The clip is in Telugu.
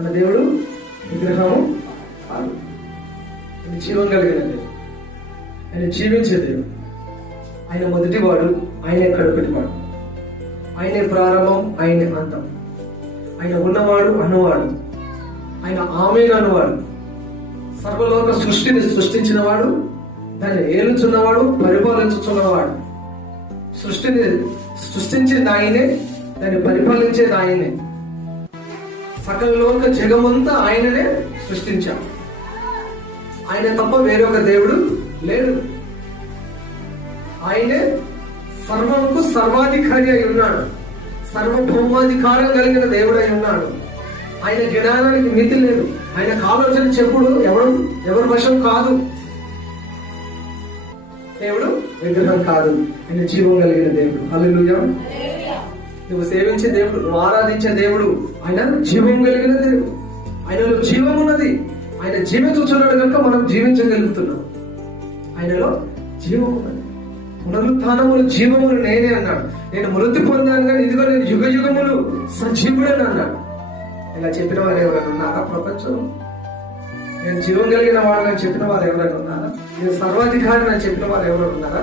మన దేవుడు విగ్రహము కాదు. ఆయన జీవం కలిగిన దేవుడు, ఆయన జీవించే దేవుడు. ఆయన మొదటివాడు, ఆయనే కడపటివాడు, ఆయనే ప్రారంభం, ఆయనే అంతం. ఆయన ఉన్నవాడు, అనువాడు, ఆయన ఆమేన్ అనువాడు, సర్వలోక సృష్టిని సృష్టించిన వాడు, దాన్ని ఏలుచున్నవాడు, పరిపాలించుచున్నవాడు. సృష్టిని సృష్టించింది ఆయనే, దాన్ని పరిపాలించేది ఆయనే. సకల లోక జగమంతా ఆయననే సృష్టించాడు. ఆయన తప్ప వేరొక దేవుడు లేడు. ఆయనే సర్వంకు సర్వాధికారి అయి ఉన్నాడు, సర్వభౌమాధికారం కలిగిన దేవుడై ఉన్నాడు. ఆయన జ్ఞానానికి మితి లేదు. ఆయనకు ఆలోచన చెప్పుడు ఎవరి వశం కాదు. దేవుడు విగ్రహం కాదు, ఆయన జీవం కలిగిన దేవుడు. హల్లెలూయా. నువ్వు సేవించే దేవుడు, నువ్వు ఆరాధించే దేవుడు ఆయన జీవం కలిగిన దేవుడు. ఆయనలో జీవం ఉన్నది. ఆయన జీవించుచున్నాడు కనుక మనం జీవించగలుగుతున్నాం. ఆయనలో జీవం ఉన్నది. పునరుత్థానములు జీవములు నేనే అన్నాడు. నేను మృతి పొందాను కానీ ఇదిగో నేను యుగ యుగములు సజీవుడని అన్నాడు. ఇలా చెప్పిన వారు ఎవరైనా ఉన్నారా ప్రపంచంలో? నేను జీవం కలిగిన వాడు అని చెప్పిన వారు ఎవరైనా ఉన్నారా? నేను సర్వాధికారిని అని చెప్పిన వారు ఎవరైనా ఉన్నారా?